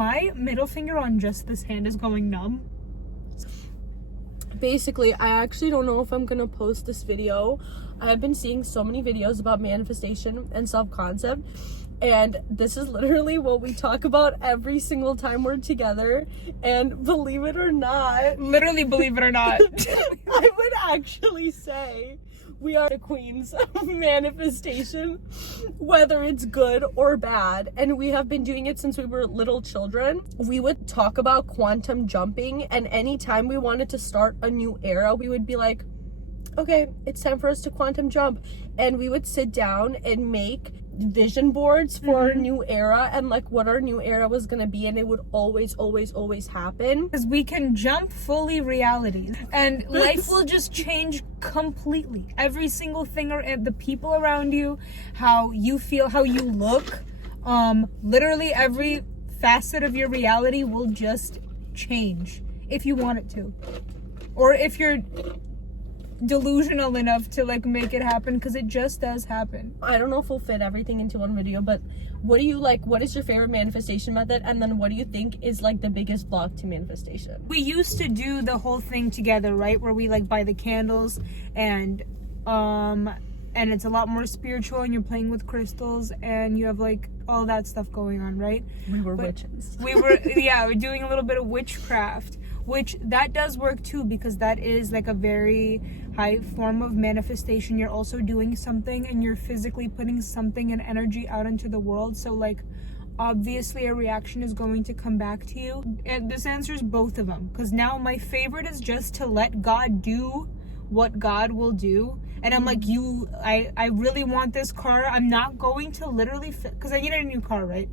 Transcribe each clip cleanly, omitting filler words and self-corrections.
my middle finger on just this hand is going numb. Basically, I actually don't know if I'm gonna post this video. I have been seeing so many videos about manifestation and self-concept, and this is literally what we talk about every single time we're together. And believe it or not, Literally, believe it or not. I would actually say we are the queens of manifestation, whether it's good or bad. And we have been doing it since we were little children. We would talk about quantum jumping, and anytime we wanted to start a new era, we would be like, okay, it's time for us to quantum jump. And we would sit down and make vision boards for our new era and like what our new era was gonna be, and it would always happen. Because we can jump fully reality, and life will just change completely. Every single thing, or the people around you, how you feel, how you look, literally every facet of your reality will just change if you want it to, or if you're delusional enough to like make it happen, because it just does happen. I don't know if we'll fit everything into one video, but what do you like? What is your favorite manifestation method? And then what do you think is like the biggest block to manifestation? We used to do the whole thing together, right? Where we like buy the candles, and it's a lot more spiritual, and you're playing with crystals, and you have like all that stuff going on, right? We were witches. We were, yeah, we're doing a little bit of witchcraft, which that does work too, because that is like a very high form of manifestation. You're also doing something, and you're physically putting something and energy out into the world. So like, obviously a reaction is going to come back to you. And this answers both of them, because now my favorite is just to let God do what God will do. And I'm like, I really want this car. I'm not going to literally because I needed a new car, right?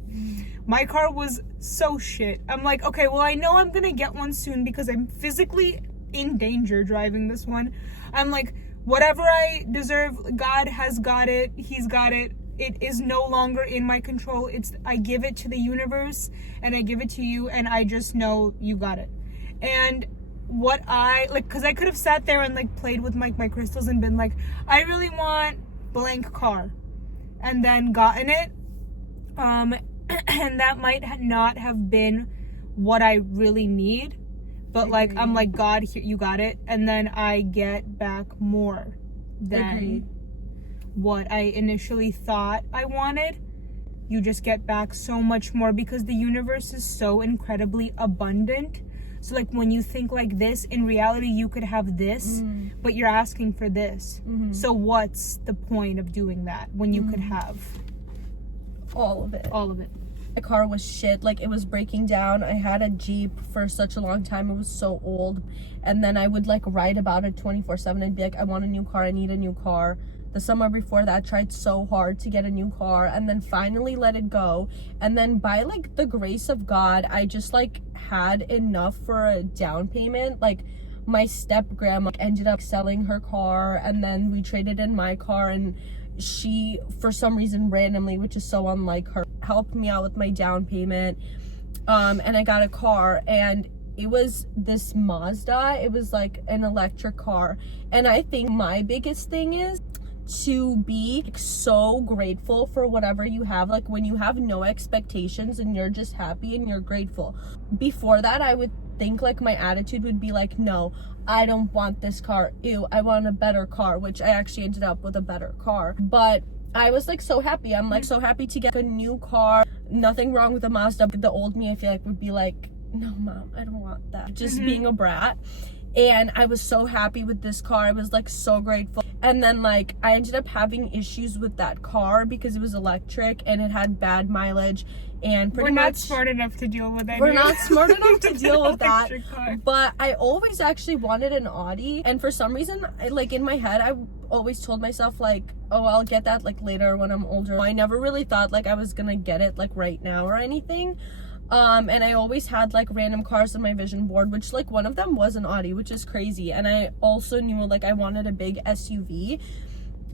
My car was so shit. I'm like, okay, well, I know I'm gonna get one soon because I'm physically in danger driving this one. I'm like, whatever I deserve, God has got it. He's got it. It is no longer in my control. I give it to the universe, and I give it to you, and I just know you got it. And what I like, because I could have sat there and like played with my crystals and been like, I really want blank car, and then gotten it, and that might not have been what I really need, but like, I'm like, God, here, you got it, and then I get back more than what I initially thought I wanted. You just get back so much more, because the universe is so incredibly abundant. So like, when you think like this, in reality you could have this, but you're asking for this. So what's the point of doing that when you could have all of it? All of it. My car was shit. Like, it was breaking down. I had a Jeep for such a long time. It was so old. And then I would like write about it 24/7. I'd be like, I want a new car. I need a new car. The summer before that, tried so hard to get a new car, and then finally let it go. And then by like the grace of God, I just like had enough for a down payment. Like, my step grandma ended up selling her car, and then we traded in my car, and she, for some reason, randomly, which is so unlike her, helped me out with my down payment. And I got a car, and it was this Mazda. It was like an electric car. And I think my biggest thing is to be so grateful for whatever you have. Like, when you have no expectations and you're just happy and you're grateful. Before that, I would think like my attitude would be like, no, I don't want this car. Ew, I want a better car, which I actually ended up with a better car. But I was like so happy. I'm like so happy to get a new car. Nothing wrong with the Mazda. The old me, I feel like, would be like, no, Mom, I don't want that. Just being a brat. And I was so happy with this car. I was like so grateful. And then like, I ended up having issues with that car because it was electric and it had bad mileage, and pretty much we're not smart enough to deal with that. We're not smart enough to deal with that. Car. But I always actually wanted an Audi, and for some reason, like in my head, I always told myself like, oh, I'll get that like later when I'm older. I never really thought like I was gonna get it like right now or anything. And I always had like random cars on my vision board, which like one of them was an Audi, which is crazy. And I also knew like I wanted a big SUV,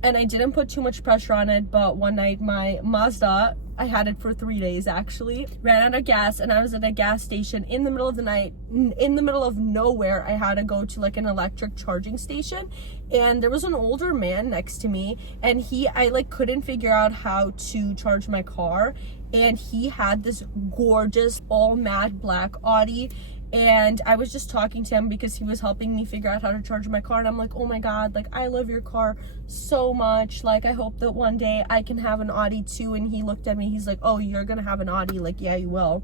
and I didn't put too much pressure on it. But one night my Mazda I had it for 3 days actually. Ran out of gas, and I was at a gas station in the middle of the night, in the middle of nowhere. I had to go to like an electric charging station, and there was an older man next to me, and I like couldn't figure out how to charge my car, and he had this gorgeous all matte black Audi. And I was just talking to him because he was helping me figure out how to charge my car. And I'm like, oh my God, like, I love your car so much. Like, I hope that one day I can have an Audi too. And he looked at me, he's like, oh, you're gonna have an Audi? Like, yeah, you will.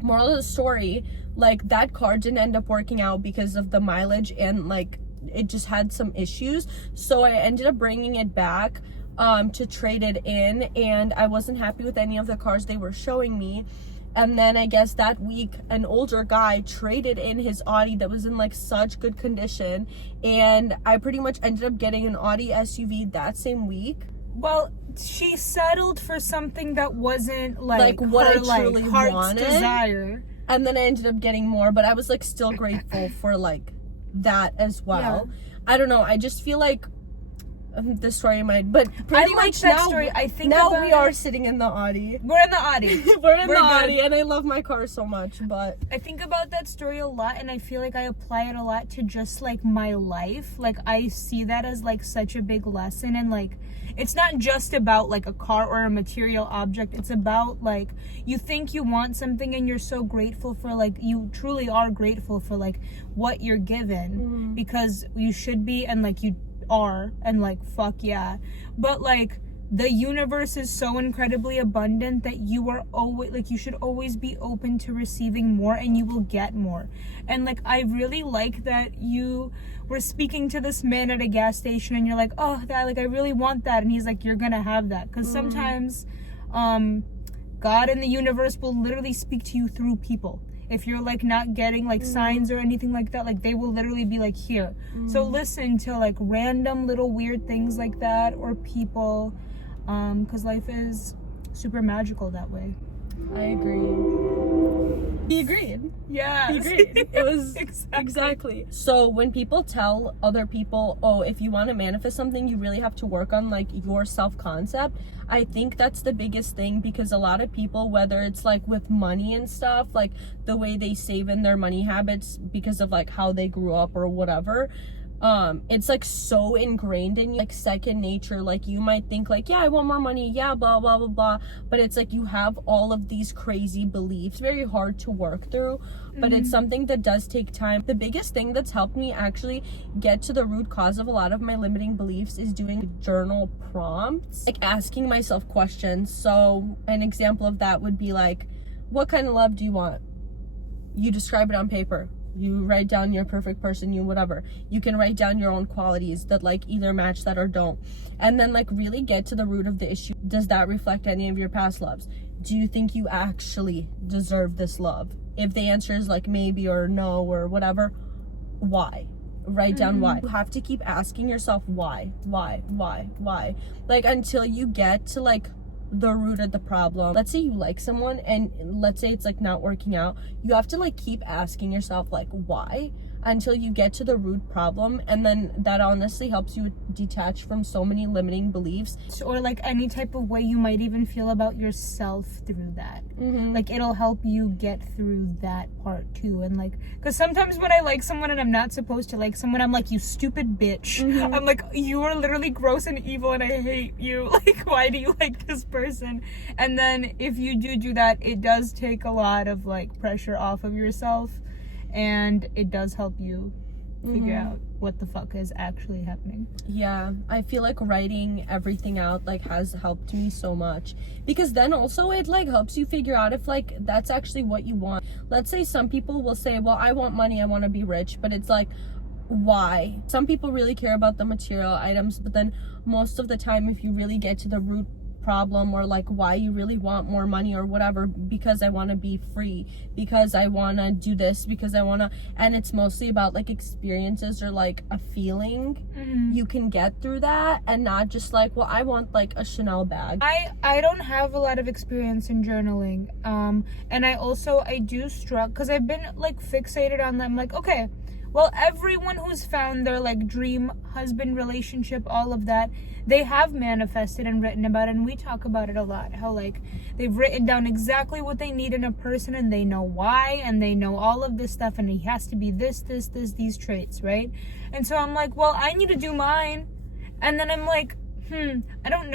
Moral of the story, like, that car didn't end up working out because of the mileage, and like, it just had some issues. So I ended up bringing it back to trade it in, and I wasn't happy with any of the cars they were showing me. And then I guess that week, an older guy traded in his Audi that was in like such good condition, and I pretty much ended up getting an Audi SUV that same week. Well, she settled for something that wasn't like what her, I truly like, heart's wanted. desire. And then I ended up getting more, but I was like still grateful for like that as well. Yeah. I don't know. I just feel like the story might, but pretty like much that now, story. I think now about we it. are sitting in the Audi. We're in the Audi. We're in the good. Audi, and I love my car so much. But I think about that story a lot, and I feel like I apply it a lot to just like my life. Like, I see that as like such a big lesson, and like, it's not just about like a car or a material object. It's about like, you think you want something and you're so grateful for, like, you truly are grateful for like what you're given, because you should be, and like you are, and like, fuck yeah. But like, the universe is so incredibly abundant that you are always like, you should always be open to receiving more, and you will get more. And like, I really like that you were speaking to this man at a gas station, and you're like, oh, that, like, I really want that, and he's like, you're gonna have that. Because sometimes God and the universe will literally speak to you through people. If you're like not getting like signs or anything like that, like, they will literally be like, here. So listen to like random little weird things like that, or people, because life is super magical that way. I agree. He agreed. Yeah, He agreed. It was exactly. So when people tell other people, oh, if you want to manifest something, you really have to work on like your self-concept, I think that's the biggest thing, because a lot of people, whether it's like with money and stuff, like the way they save in their money habits because of like how they grew up or whatever, it's like so ingrained in you, like second nature. Like, you might think like, yeah, I want more money, yeah, blah blah blah blah, but it's like you have all of these crazy beliefs, very hard to work through, but it's something that does take time. The biggest thing that's helped me actually get to the root cause of a lot of my limiting beliefs is doing journal prompts, like asking myself questions. So an example of that would be like, what kind of love do you want? You describe it on paper. You write down your perfect person, you whatever. You can write down your own qualities that like either match that or don't. And then like really get to the root of the issue. Does that reflect any of your past loves? Do you think you actually deserve this love? If the answer is like maybe or no or whatever, why? Write down why. You have to keep asking yourself why? Like, until you get to like the root of the problem. Let's say you like someone, and let's say it's like not working out, you have to like keep asking yourself like why, until you get to the root problem, and then that honestly helps you detach from so many limiting beliefs, or like any type of way you might even feel about yourself through that. Like, it'll help you get through that part too. And like, because sometimes when I like someone and I'm not supposed to like someone, I'm like, you stupid bitch. I'm like, you are literally gross and evil and I hate you. Like, why do you like this person? And then if you do that, it does take a lot of like pressure off of yourself, and it does help you figure out what the fuck is actually happening. Yeah, I feel like writing everything out like has helped me so much, because then also it like helps you figure out if like that's actually what you want. Let's say some people will say, well, I want money, I want to be rich, but it's like, why? Some people really care about the material items, but then most of the time, if you really get to the root problem, or like why you really want more money or whatever, because I want to be free, because I want to do this, because I want to, and it's mostly about like experiences or like a feeling, you can get through that, and not just like, well, I want like a Chanel bag. I don't have a lot of experience in and I do struggle, because I've been like fixated on them, like, okay, Well, everyone who's found their like dream husband relationship, all of that, they have manifested and written about it, and we talk about it a lot, how like they've written down exactly what they need in a person, and they know why, and they know all of this stuff, and he has to be this, these traits, right? And so I'm like, well, I need to do mine. And then I'm like, I don't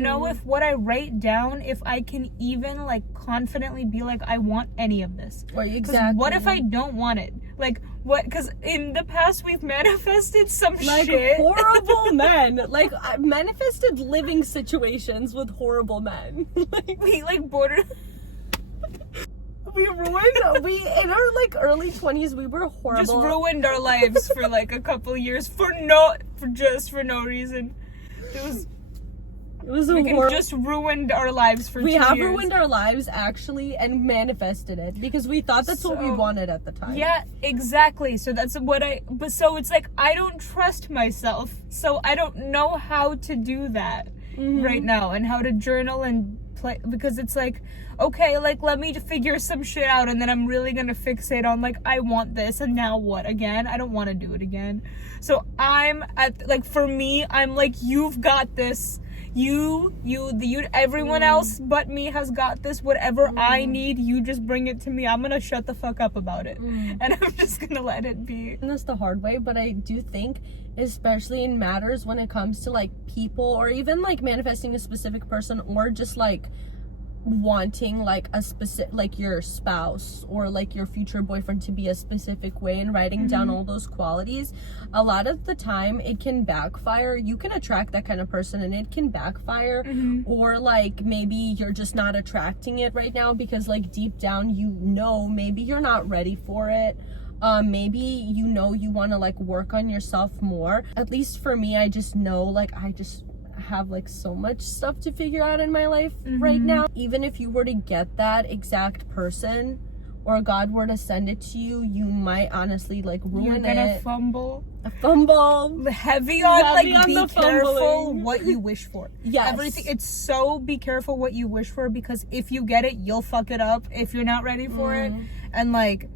know if what I write down, if I can even like confidently be like, I want any of this. Or exactly. What if I don't want it? Like, what? Because in the past we've manifested some like shit. horrible men. Like, I manifested living situations with horrible men. Like, We like border. we ruined. We in our like early 20s, we were horrible. Just ruined our lives for like a couple of years for no reason. It was a We horrible. just ruined our lives for 2 We years. have ruined our lives actually and manifested it because we thought that's what we So- wanted at the time. Yeah, exactly. So that's what but so it's like, I don't trust myself. So I don't know how to do that right now, and how to journal and play, because it's like, okay, like let me figure some shit out, and then I'm really gonna fixate on like, I want this, and now what again? I don't want to do it again. So I'm at like, for me, I'm like, you've got this. You, everyone else but me has got this. Whatever I need, you just bring it to me. I'm gonna shut the fuck up about it, and I'm just gonna let it be. And that's the hard way, but I do think, especially in matters when it comes to like people, or even like manifesting a specific person, or just like wanting like a specific, like your spouse or like your future boyfriend to be a specific way, and writing down all those qualities, a lot of the time it can backfire. You can attract that kind of person and it can backfire, or like maybe you're just not attracting it right now because like deep down you know maybe you're not ready for it. Maybe you know you want to like work on yourself more. At least for me, I just know like I just have like so much stuff to figure out in my life right now. Even if you were to get that exact person, or God were to send it to you, you might honestly like ruin You're gonna it. fumble. Heavy Heavy on on be the careful fumbling. what you wish for. Yes. Everything. It's so be careful what you wish for, because if you get it, you'll fuck it up if you're not ready for it. And like,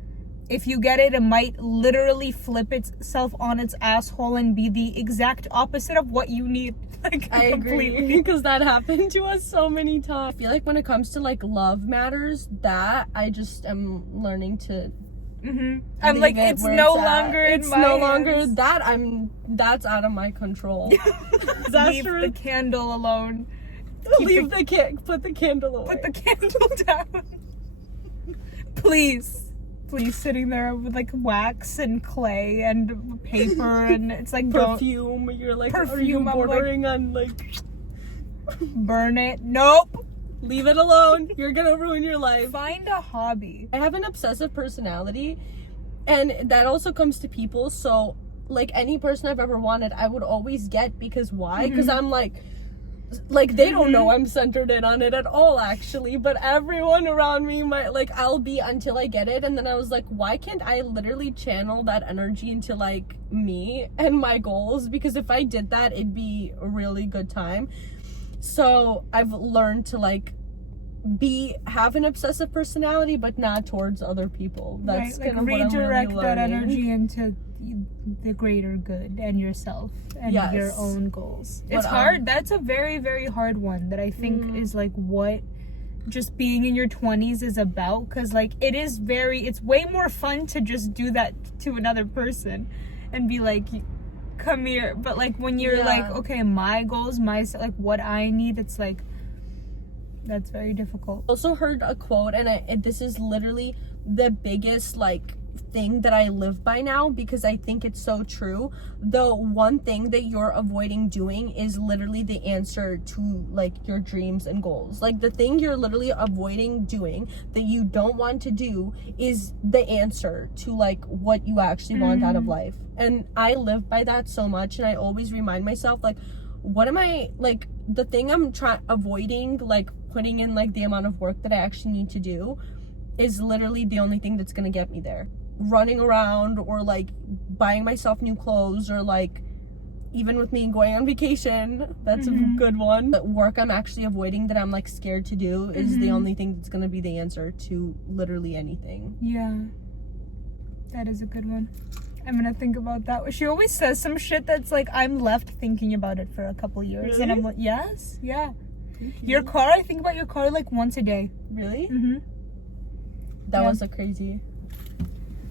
if you get it, it might literally flip itself on its asshole and be the exact opposite of what you need. Like, I completely. agree, because that happened to us so many times. I feel like when it comes to like love matters, that I just am learning to I'm leave like, it it's where no it's at. longer in It's my no longer hands. that's out of my control. Leave the candle alone. Leave put the candle away. Put the candle down. Please, sitting there with like wax and clay and paper, and it's like, perfume. You're like, are you Perfume, I'm bordering on like, burn it. Nope. leave it alone. You're gonna ruin your life. Find a hobby. I have an obsessive personality, and that also comes to people. So like any person I've ever wanted, I would always get, because why? Because I'm like they don't know I'm centered in on it at all, actually, but everyone around me might, like, I'll be until I get it. And then I was like, why can't I literally channel that energy into like me and my goals? Because if I did that, it'd be a really good time. So I've learned to like have an obsessive personality, but not towards other people. That's right, like kind of what I'm really redirect that learning. energy into the greater good and yourself and Yes. your own goals. It's But, hard. That's a very, very hard one that I think is like what just being in your 20s is about, because like it's way more fun to just do that to another person and be like, come here. But like when you're like, okay, my goals, like what I need, it's like, that's very difficult. Also heard a quote, and this is literally the biggest like thing that I live by now, because I think it's so true. The one thing that you're avoiding doing is literally the answer to like your dreams and goals. Like the thing you're literally avoiding doing that you don't want to do is the answer to like what you actually want out of life. And I live by that so much, and I always remind myself, like, what am I, like, the thing I'm avoiding, like putting in like the amount of work that I actually need to do, is literally the only thing that's gonna get me there. Running around, or like buying myself new clothes, or like even with me going on vacation, that's a good one. But work I'm actually avoiding that I'm like scared to do is the only thing that's gonna be the answer to literally anything. Yeah, that is a good one. I'm gonna think about that. She always says some shit that's like, I'm left thinking about it for a couple years. Really? And I'm like, yes, yeah. Thank you. Your car, I think about your car like once a day. Really? Mm-hmm. That Yeah. was a crazy.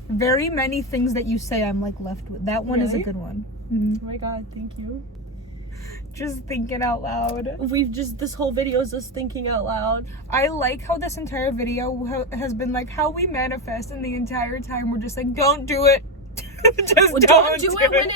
Very many things that you say I'm like left with. That one is a Really? good one. Mhm. Oh my god, thank you. Just thinking out loud. This whole video is us thinking out loud. I like how this entire video has been like how we manifest, and the entire time we're just like, don't do it. Just Well, don't do it when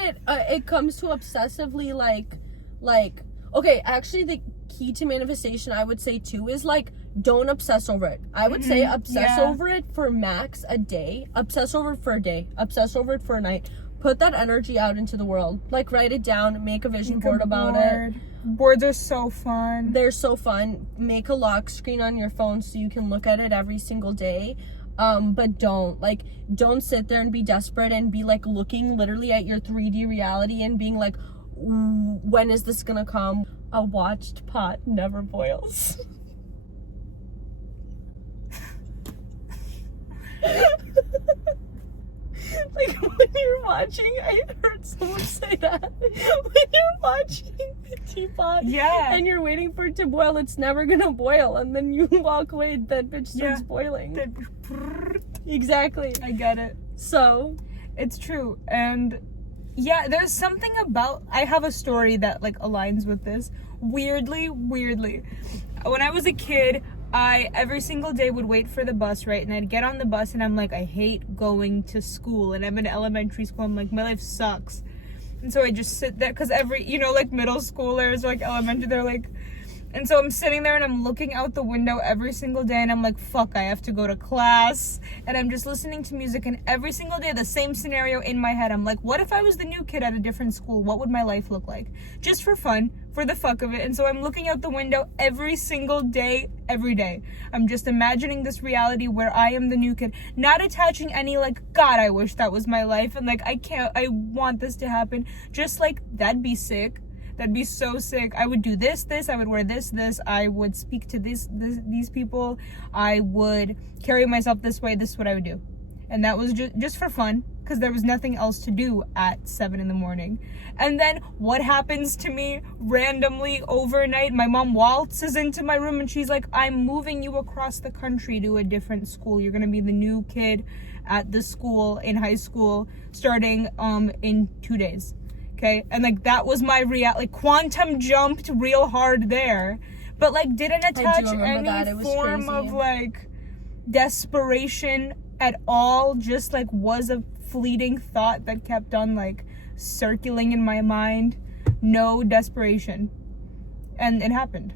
it comes to obsessively like okay, actually the key to manifestation I would say too is like, don't obsess over it. I would say obsess over it for max a day, obsess over it for a day, obsess over it for a night. Put that energy out into the world. Like, write it down, make a vision board about it. Boards are so fun. They're so fun. Make a lock screen on your phone so you can look at it every single day. But don't sit there and be desperate and be like looking literally at your 3D reality and being like, when is this gonna come? A watched pot never boils. Like, when you're watching, I heard someone say that. When you're watching the teapot and you're waiting for it to boil, it's never gonna boil. And then you walk away, that bitch starts boiling. Exactly. I get it. So, it's true. And yeah, there's something about, I have a story that like aligns with this. Weirdly. When I was a kid, I every single day would wait for the bus, right? And I'd get on the bus and I'm like, I hate going to school. And I'm in elementary school. I'm like, my life sucks. And so I just sit there, because every, like middle schoolers or like elementary, they're like, and so I'm sitting there and I'm looking out the window every single day and I'm like, fuck, I have to go to class. And I'm just listening to music, and every single day the same scenario in my head. I'm like, what if I was the new kid at a different school? What would my life look like? Just for fun, for the fuck of it. And so I'm looking out the window every single day, every day. I'm just imagining this reality where I am the new kid, not attaching any like, God, I wish that was my life. And like, I want this to happen. Just like, that'd be sick. That'd be so sick. I would do this, I would wear this, I would speak to these people, I would carry myself this way, this is what I would do. And that was just for fun, because there was nothing else to do at 7 in the morning. And then what happens to me randomly overnight? My mom waltzes into my room and she's like, I'm moving you across the country to a different school. You're gonna be the new kid at the school in high school starting in 2 days. Okay, and like that was my like quantum jumped real hard there, but like didn't attach any form of like desperation at all. Just like was a fleeting thought that kept on like circulating in my mind. No desperation, and it happened.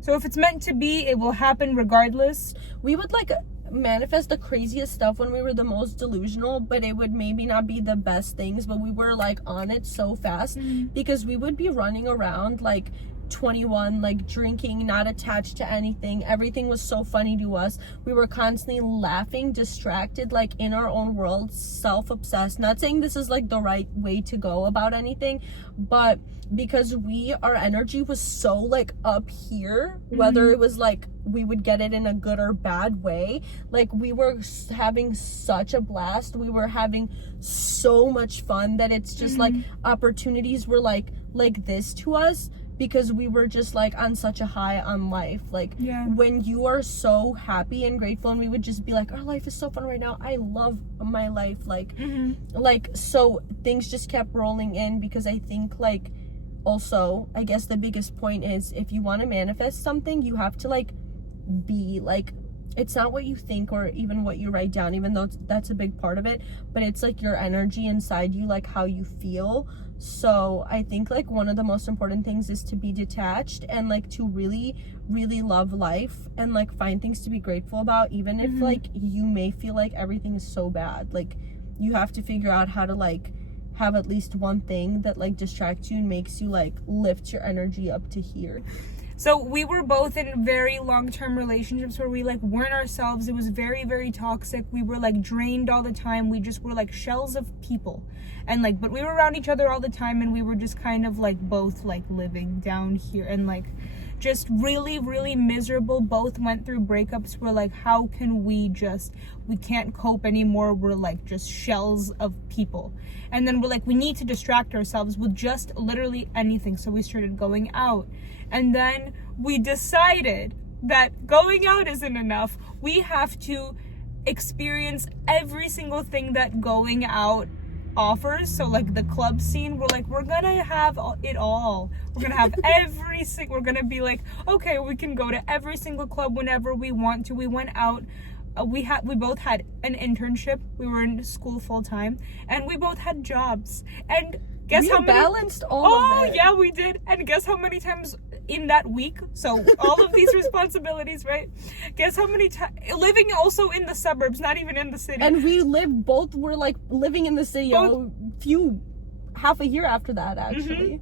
So if it's meant to be, it will happen regardless. We would like manifest the craziest stuff when we were the most delusional, but it would maybe not be the best things, but we were like on it so fast because we would be running around like 21, like drinking, not attached to anything. Everything was so funny to us. We were constantly laughing, distracted, like in our own world, self-obsessed. Not saying this is like the right way to go about anything, but because our energy was so like up here, whether it was like we would get it in a good or bad way, like we were having such a blast, we were having so much fun that it's just like opportunities were like this to us, because we were just like on such a high on life. Like when you are so happy and grateful, and we would just be like, our life is so fun right now, I love my life, like so things just kept rolling in. Because I think like also, I guess the biggest point is, if you want to manifest something, you have to like be like, it's not what you think or even what you write down, even though that's a big part of it, but it's like your energy inside you, like how you feel. So I think like one of the most important things is to be detached and like to really love life and like find things to be grateful about, even if like you may feel like everything is so bad. Like you have to figure out how to like have at least one thing that like distracts you and makes you like lift your energy up to here. So we were both in very long-term relationships where we like weren't ourselves. It was very toxic. We were like drained all the time. We just were like shells of people. And like, but we were around each other all the time, and we were just kind of like both like living down here and like just really, really miserable. Both went through breakups. We're like, how can we can't cope anymore. We're like just shells of people. And then we're like, we need to distract ourselves with just literally anything. So we started going out. And then we decided that going out isn't enough. We have to experience every single thing that going out offers. So like the club scene, we're like, we're gonna have it all. We're gonna have we're gonna be like, okay, we can go to every single club whenever we want to. We went out, we both had an internship. We were in school full time, and we both had jobs. And guess how many balanced all of it. Oh yeah, we did. And guess how many times in that week, so all of these responsibilities, right? Guess how many times, living also in the suburbs, not even in the city. And we were like living in the city half a year after that, actually.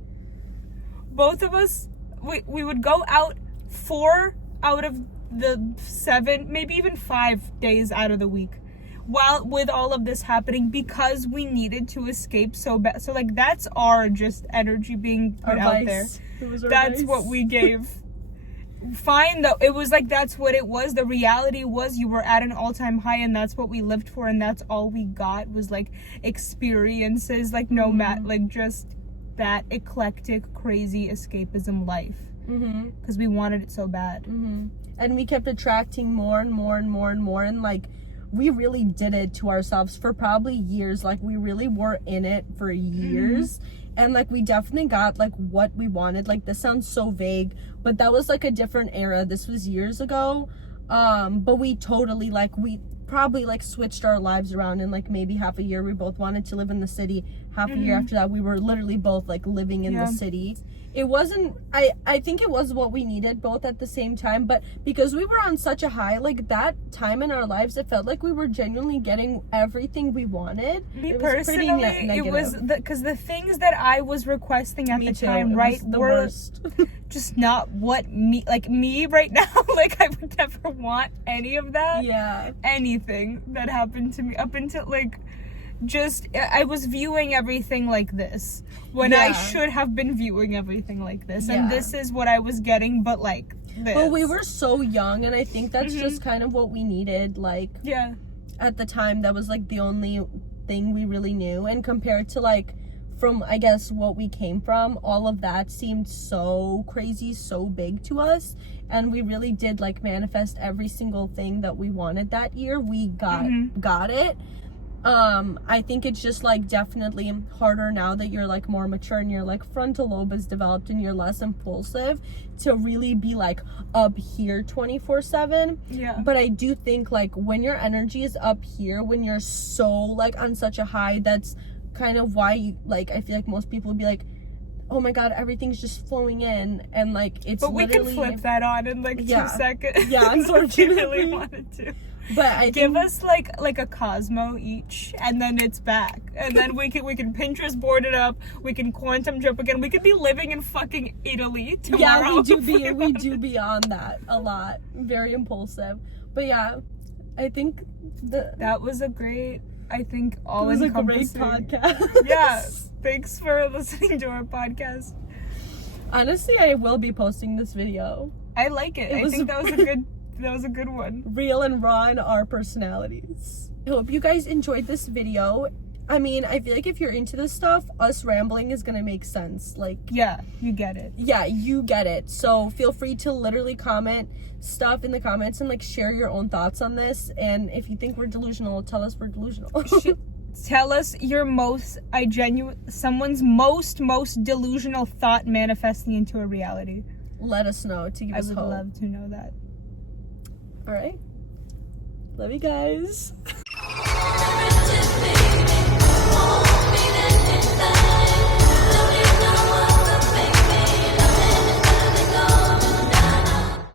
Both of us, we would go out 4 out of the 7, maybe even 5 days out of the week, while with all of this happening, because we needed to escape so bad. So like, that's our just energy being put out there. That's what we gave. Fine though, it was like, that's what it was. The reality was you were at an all-time high, and that's what we lived for, and that's all we got was like experiences, like like just that eclectic, crazy escapism life, because we wanted it so bad. And we kept attracting more and more and more and more, and like, we really did it to ourselves for probably years. Like, we really were in it for years. And like, we definitely got like what we wanted. Like, this sounds so vague, but that was like a different era. This was years ago. But we totally, like, we probably like switched our lives around in like maybe half a year. We both wanted to live in the city. Half a year after that, we were literally both like living in the city. It wasn't, I think it was what we needed both at the same time, but because we were on such a high, like that time in our lives, it felt like we were genuinely getting everythme we wanted. Me personally, it was because the things that I was requesting at the time, right, were just not what me right now. Like, I would never want any of that. Yeah. Anything that happened to me up until like, just I was viewing everything like this when I should have been viewing everything like this, and this is what I was getting, but like this. Well, we were so young, and I think that's just kind of what we needed. Like, at the time, that was like the only thing we really knew, and compared to like from, I guess, what we came from, all of that seemed so crazy, so big to us, and we really did like manifest every single thing that we wanted that year. We got it. I think it's just like definitely harder now that you're like more mature and your like frontal lobe is developed and you're less impulsive to really be like up here 24/7. But I do think like when your energy is up here, when you're so like on such a high, that's kind of why you, like, I feel like most people would be like, oh my god, everything's just flowing in, and like it's but we can flip that on in like 2 seconds. Unfortunately. We really wanted to. But I give us like a Cosmo each, and then it's back, and then we can Pinterest board it up. We can quantum jump again. We could be living in fucking Italy tomorrow. Yeah, we do be on that a lot. Very impulsive. But yeah, I think that was a great. I think all it was a great podcast. Yeah, thanks for listening to our podcast. Honestly, I will be posting this video. I like it. I think that was a good one. Real and raw in our personalities. I hope you guys enjoyed this video. I mean, I feel like if you're into this stuff, us rambling is gonna make sense. Like, yeah, you get it. Yeah, you get it. So feel free to literally comment stuff in the comments and like share your own thoughts on this. And if you think we're delusional, tell us we're delusional. Tell us your someone's most delusional thought manifesting into a reality. Let us know to give us hope. I would love to know that. All right. Love you guys.